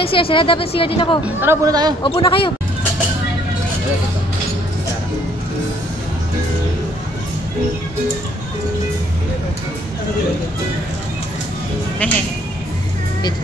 Ayun, siya sila. Dapat siya din ako. Tara, upo na tayo. Upo na kayo.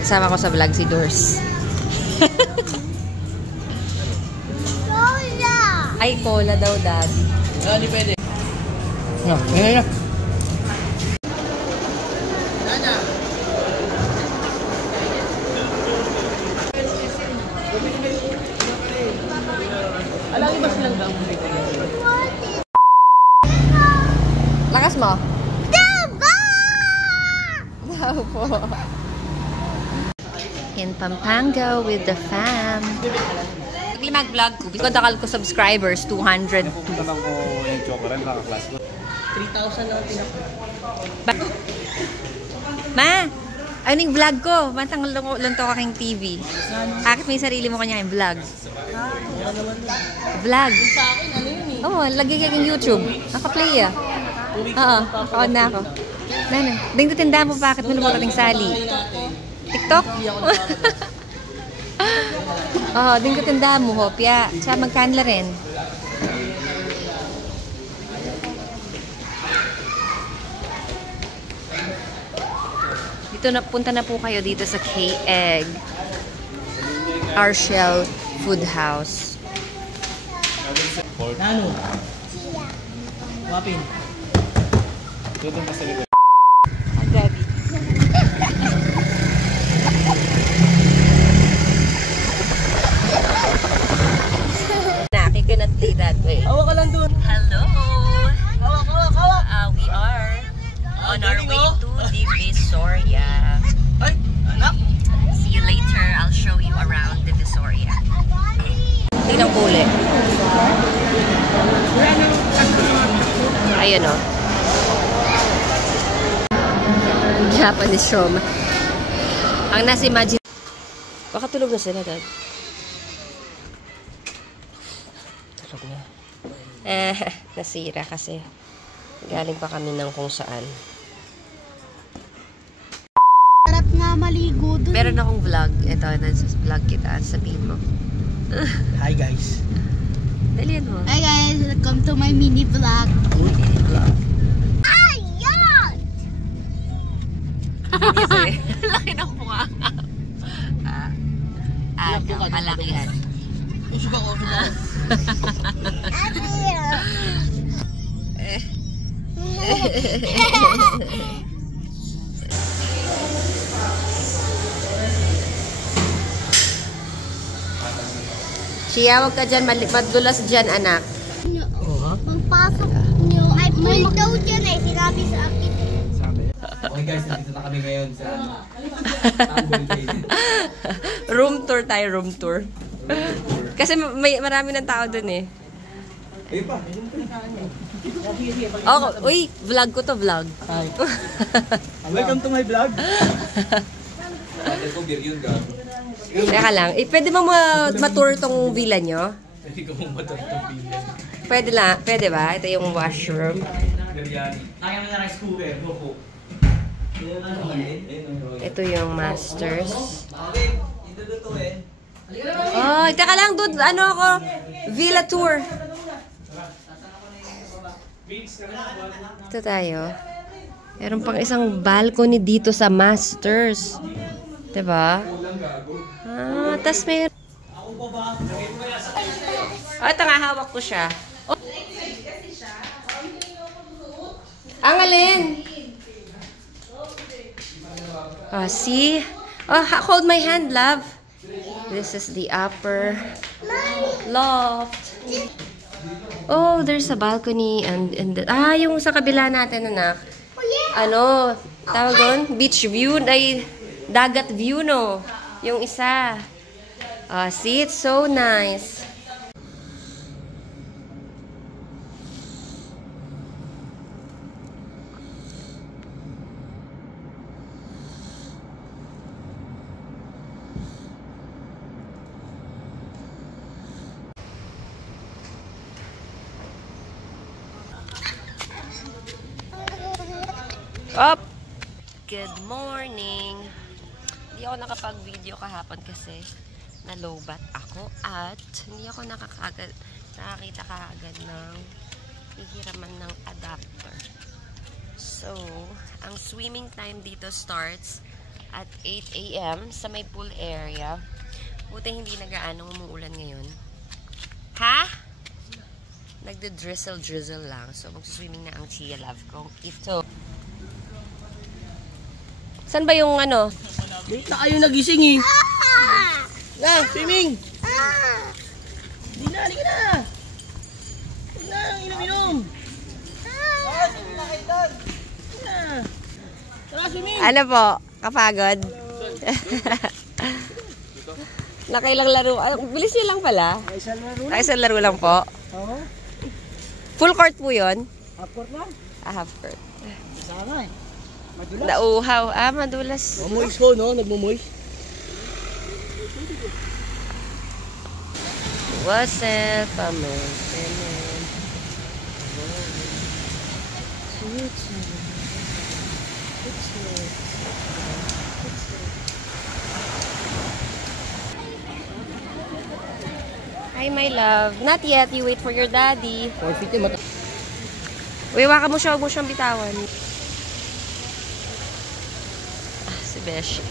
Kasama ko sa vlog si Dors. Cola! Ay, cola daw, Daddy. Hindi pwede. No, ngayon na. Alam mo ba silang daw? Lakas mo. Diba? Daw po. In Pampanga with the fam. Pagli mag-vlog ko, because dakal ko subscribers, 200. Napunta lang ko yung chocolate, nakaklas ko. 3,000 lang pinaka. Ma! Ano yung vlog ko? Matang lunto ka kang TV. Bakit may sarili mo kanya yung vlog? Vlog. Sa akin, ano yun eh? Oo, lagi kang YouTube. Naka-play ah. Oo, naka-on na ako. Nana, ding tindahan mo bakit mo lumutang sali? TikTok? Oo, ding tindahan mo, Hopya. Siya magkanla rin. Dito na, punta na po kayo dito sa K-Egg. Arshel Food House. Nano? Wapin. Tutong pa sa likod. Ang gabi. I cannot play that way. Hawak ka lang dun. Hello! Hawak, hawak, hawak. We are on our way to Divisoria. Ay, anak. See you later. I'll show you around Divisoria. Tingnan ko ulit. Ayun o. Japanese shoma. Ang nasa imagine. Baka tulog na sila, Dad. Tulog na. Nasira kasi. Galing pa kami ng kung saan. Sarap nga maligo dun. Meron akong vlog. Ito, vlog kita. Sabihin mo. Hi guys. Dalian mo. Hi guys, welcome to my mini vlog. Ay, yan! Laki ng mukha. Palakihan. Usog ako, usog ako. Chia, wag ka dyan. Madulas dyan, anak. Magpasok nyo. Ay, may daw dyan eh. Sinabi sa akin eh. Okay guys, nandito na kami ngayon sa Room tour tayo, room tour. Kasi marami ng tao dun eh. Ayun pa. Oh, uy, vlog ko to, vlog. Hi. Welcome to my vlog. Ate ko, beer yun, gag. Teka lang, pwede mo ma-tour tong villa nyo? Pwede ko mong matapos bilyan. Pwede lang, pwede ba? Ito yung washroom. Biryani. Kaya mo na rice cooker, buko. Ito yung masters. Oh, teka lang, dude. Ano ako? Villa tour. Ito tayo. Meron pang isang balcony dito sa masters. Diba? Tas may... ito nga, hawak ko siya. Oh. Ang alin? See? Oh, hold my hand, love. This is the upper loft. Oh, there's a balcony and yung sa kabila natin, anak. Ano, tawag doon? Beach view, ay dagat view, no? Yung isa. See, it's so nice. Up. Good morning. Hindi ako nakapag-video kahapon kasi na-lowbat ako at hindi ako nakakita kaagad ng hihiraman ng adapter. So, ang swimming time dito starts at 8 AM sa may pool area. Buti hindi nagaanong umuulan ngayon. Ha? Nagde-drizzle lang. So, mag-swimming na ang Chia Love ko. Ito. Saan ba yung ano? Dito kayo nagising eh. Na, swimming! Hindi na, halika na! Huwag na, inom-inom! Swimming na kayo doon! Tara, swimming! Ano po? Kapagod? Nakailang laro. Bilis nyo lang pala. Isang laro lang po. Oo. Full court po yun? Half court lang. Half court. Sana eh. Madulas. Nauhaw. Madulas. Mamoist ko, no? Nagmumoist. Wasel pa mo. Hi, my love. Not yet. You wait for your daddy. 450 mata. Uy, waka mo siya. Huwag mo siyang bitawan. Si Beshi.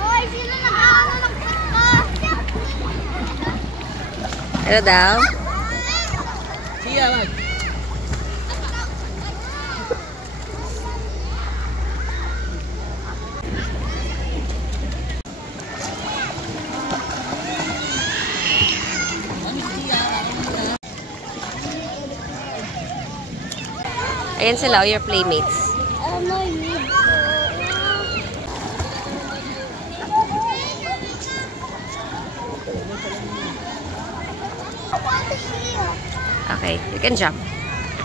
Oy, sino nag-aaral ng podcast? Ano daw? Siya, mag. Ayan sila, your playmates. Okay, you can jump.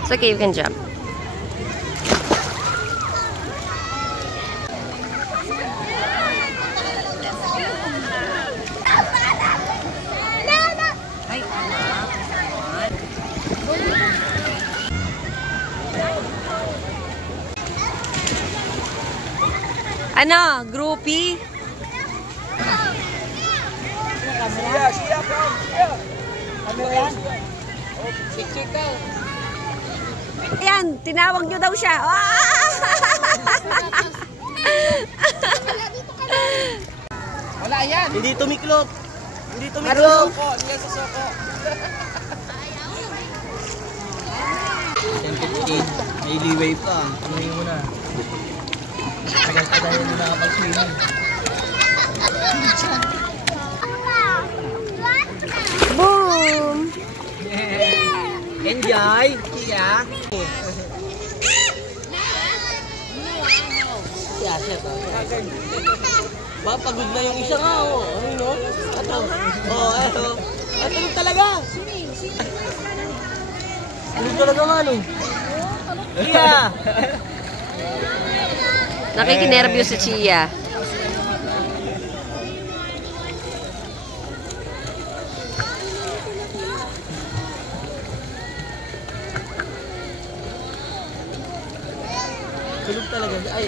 It's okay, you can jump. Ano? Groupie? Siya, come. Siya. Camera yan? Check ka. Ayan, tinawag nyo daw siya. Wala yan. Hindi tumiklop. Hindi tumiklop. Hindi yan sa soko. 10:15. May leeway pa. Tumahin mo na. Tagal-tagal hindi nakapag-swimming. Boom! Enjoy! Siya! Siya to. Pagod na yung isa nga, oh. Ano yun, oh? Ato. Oh, ano? Tulog talaga! Tulog talaga nga, no? Siya! Nakikinervyos si Chia. Tulog talaga. Ay,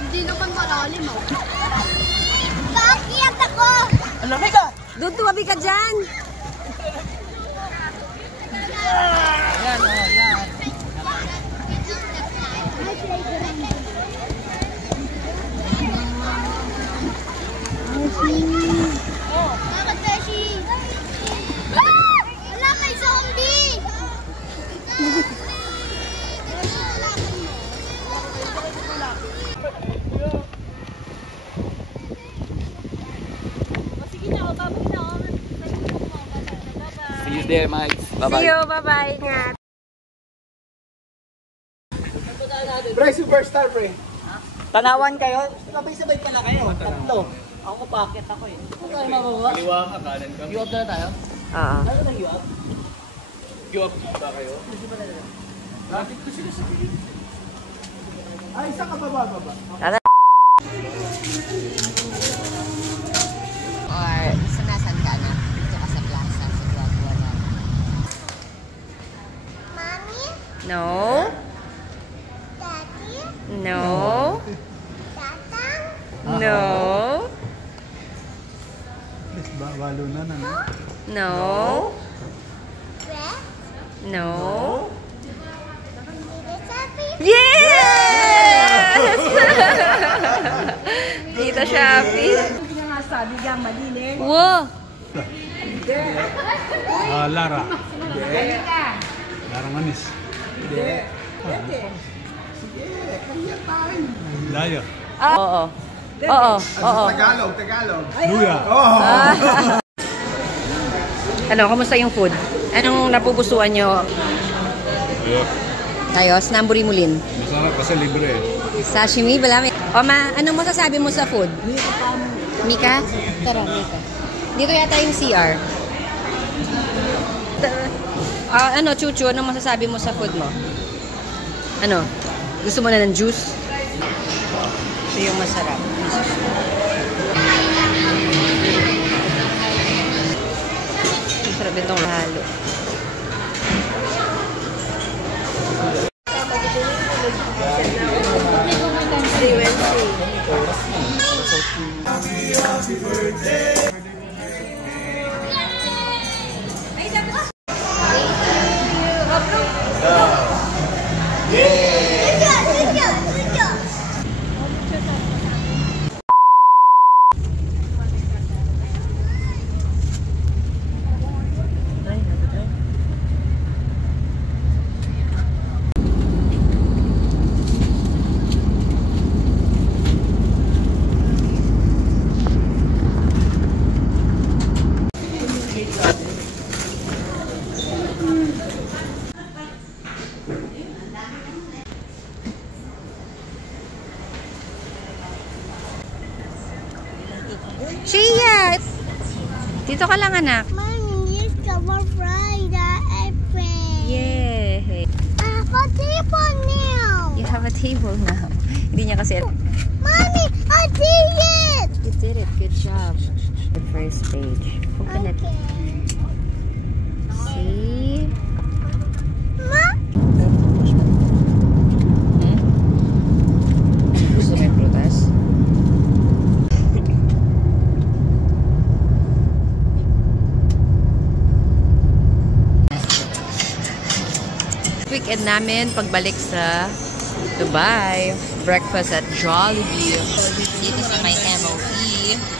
Hindi naman malalim, oh. Bakit ako? Ano, Mika? Doon tumabi ka dyan. Yan, oh, yan. Bakit, Beshi? there, Mike. See you. Bye-bye. Ingat. Pre, superstar, pre. Tanawan kayo? Sabay-sabay pala kayo. Tatlo. Ako pakit ako eh. Ano tayo mababa? Kaliwa ka, kanan ka. Give up na tayo? Oo. Ano na give up? Give up ba kayo? Lapit ko sila sa piling. Ay, isa ka baba. Or sanasan ka na? Dito ka sa plaza, sa Guagua na. Mommy, No. Daddy, No. Tatang, No. Walo na na. No. Red, No. Tita Sabi, Yes! Tita Shopee. Wow! Lara. Lara Manis. Layo. Oo. Oo. Oo. Tagalog. Luya. Ano, kamusta yung food? Anong napupusuan nyo? Ayos, namburi mulin. Masarap kasi libre eh. Sashimi, balami. O ma, anong masasabi mo sa food? Mika? Tara, Mika. Dito yata yung CR. Ano, Chuchu, anong masasabi mo sa food mo? Ano? Gusto mo na ng juice? Ito yung masarap. Masarap itong halo. Chia! Dito ka lang, anak. Mommy, here's our fried apple. Yay! I have a table now. You have a table now. Hindi niya kasi... Mommy, I did it. You did it. Good job. The first page. Open it. Okay. See? Ma, Gusto mo yung prutas? Weekend namin pagbalik sa Dubai. Breakfast at Jollibee. Dito sa may MOE.